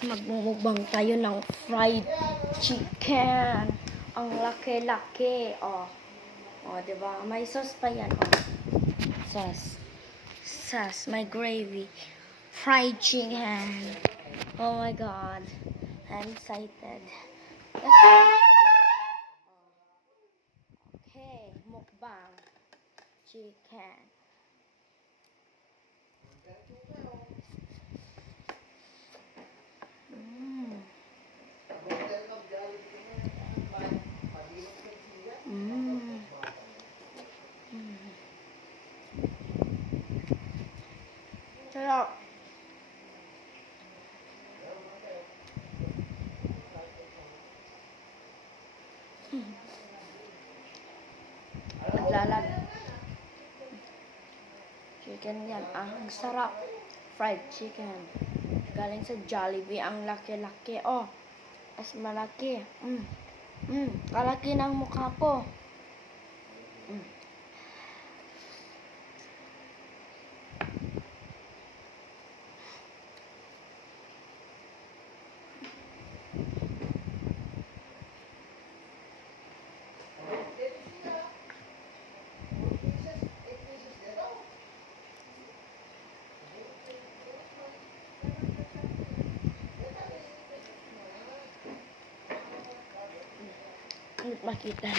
Magmumukbang tayo ng fried chicken. Ang laki-laki. Oh. Oh, diba? May sauce pa yan. Oh. Sauce. Sauce. May gravy. Fried chicken. Oh my God. I'm excited. Okay. Mukbang. Chicken. Sarap. Naglalag. Chicken yan. Ang sarap. Fried chicken. Galing sa Jollibee. Ang laki-laki. Oh. Mas malaki. Kalaki ng mukha ko. Makita.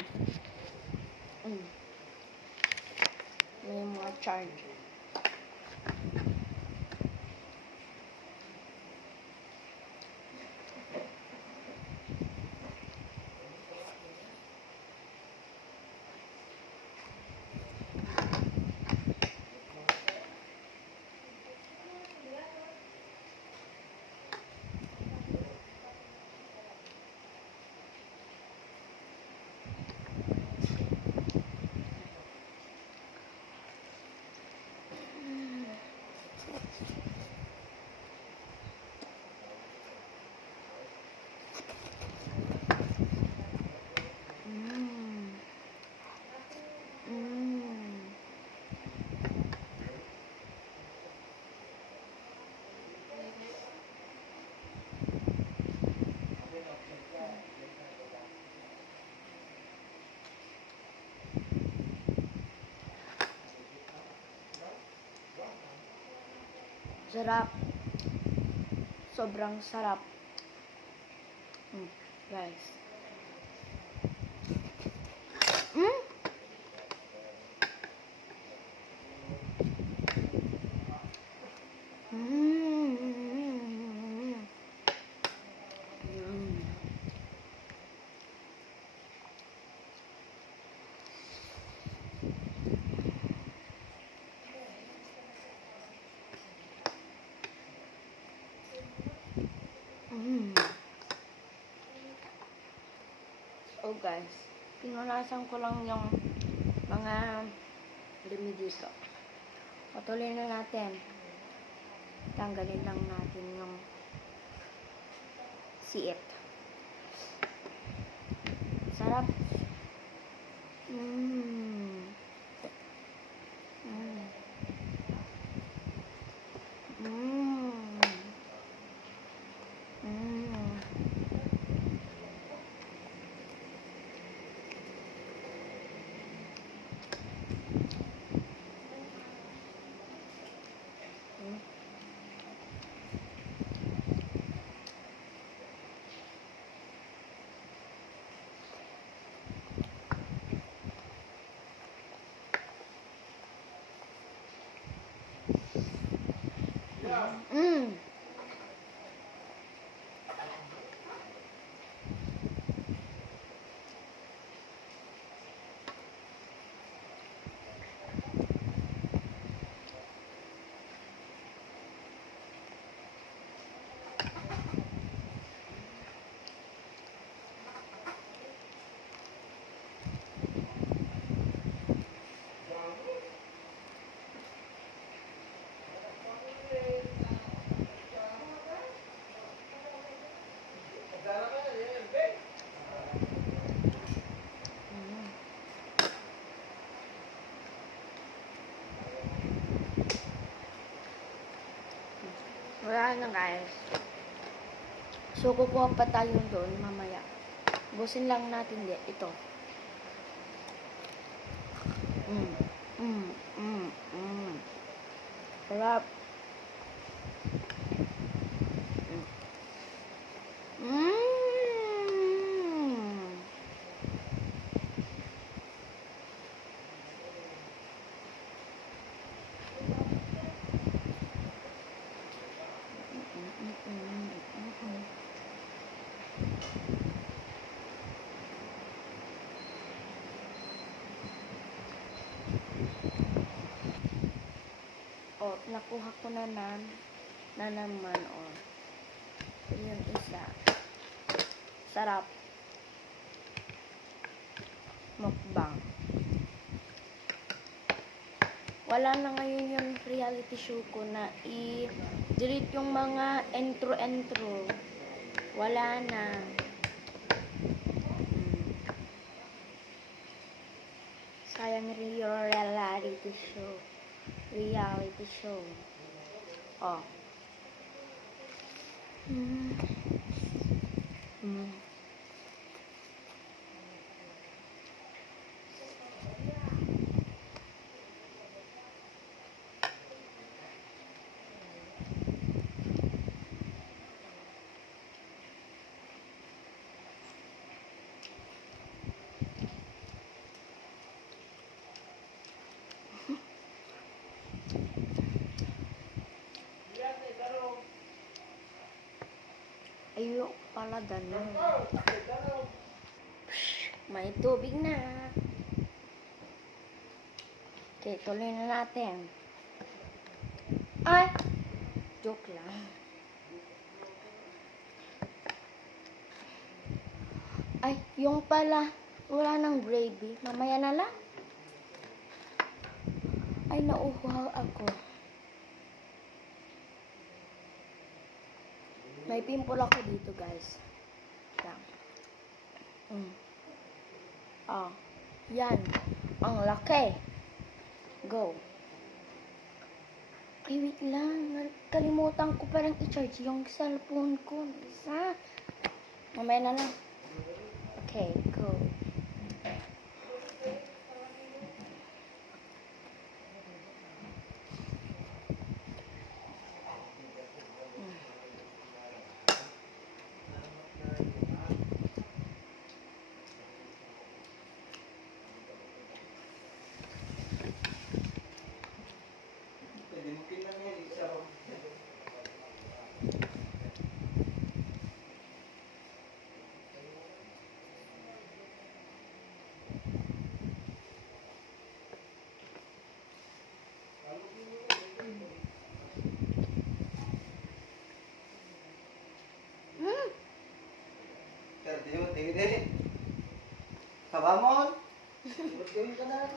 May mga charge. Sarap. Sobrang sarap. Guys. Oh guys, pinunasan ko lang yung mga dumi dito. Patuloy na natin. Tanggalin lang natin yung siit. Sarap. Wala na guys. So, kukuha pa tayo doon mamaya. Busin lang natin ito. Sarap. O, nakuha ko na naman, o. Yung isa. Sarap. Mukbang. Wala na ngayon yung reality show ko na i-delete yung mga intro. Wala na. Sayang reality show. Oh. Ayok pala ganun. May tubig na. Okay, tuloy na natin. Ay! Joke lang. Ay, yung pala, wala ng gravy. Mamaya na lang. Ay, nauuhaw ako. May pimple ako dito, guys. Yan. Yan. Ang laki. Go. Ay, wait lang. Kalimutan ko parang i-charge yung cellphone ko. Isa. Mamaya na lang. Okay, go. Tingin Sabamon. Tingin ka na.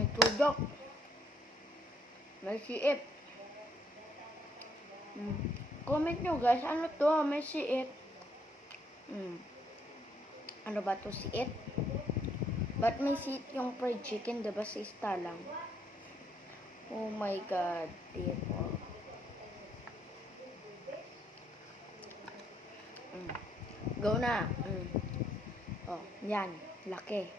May tujok. May siip. Comment nyo, guys. Ano to? May siip. Ano ba to, siip? Ba't may siip yung fried chicken? Diba si Ista lang? Oh my God. People. Go na. Oh, yan. Laki.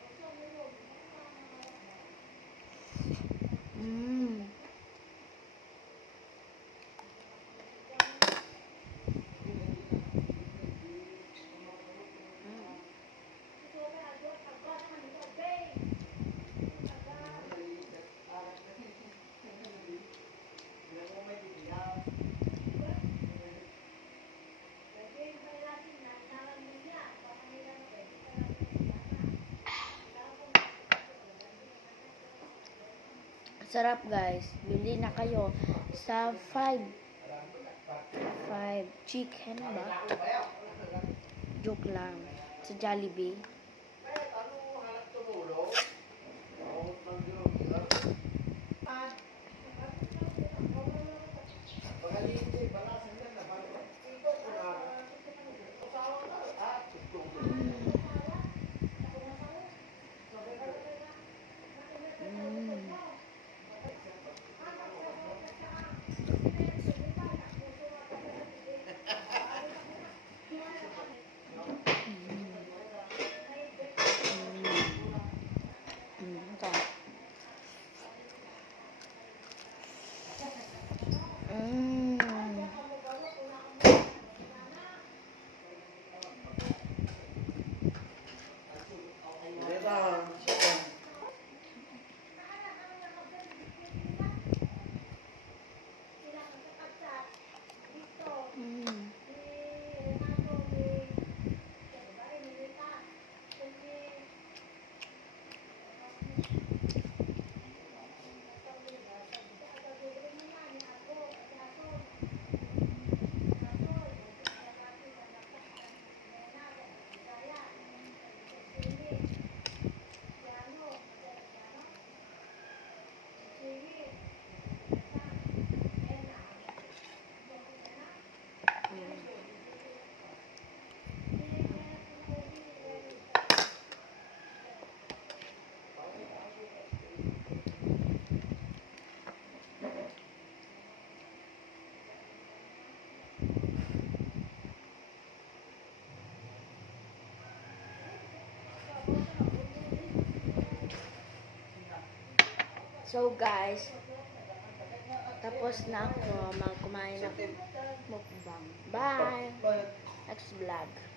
Sarap guys. Bili na kayo sa fried chicken ba? Joke lang. Sa Jollibee. Ito. So guys, tapos na ako kumain ng mukbang. Bye! Next vlog.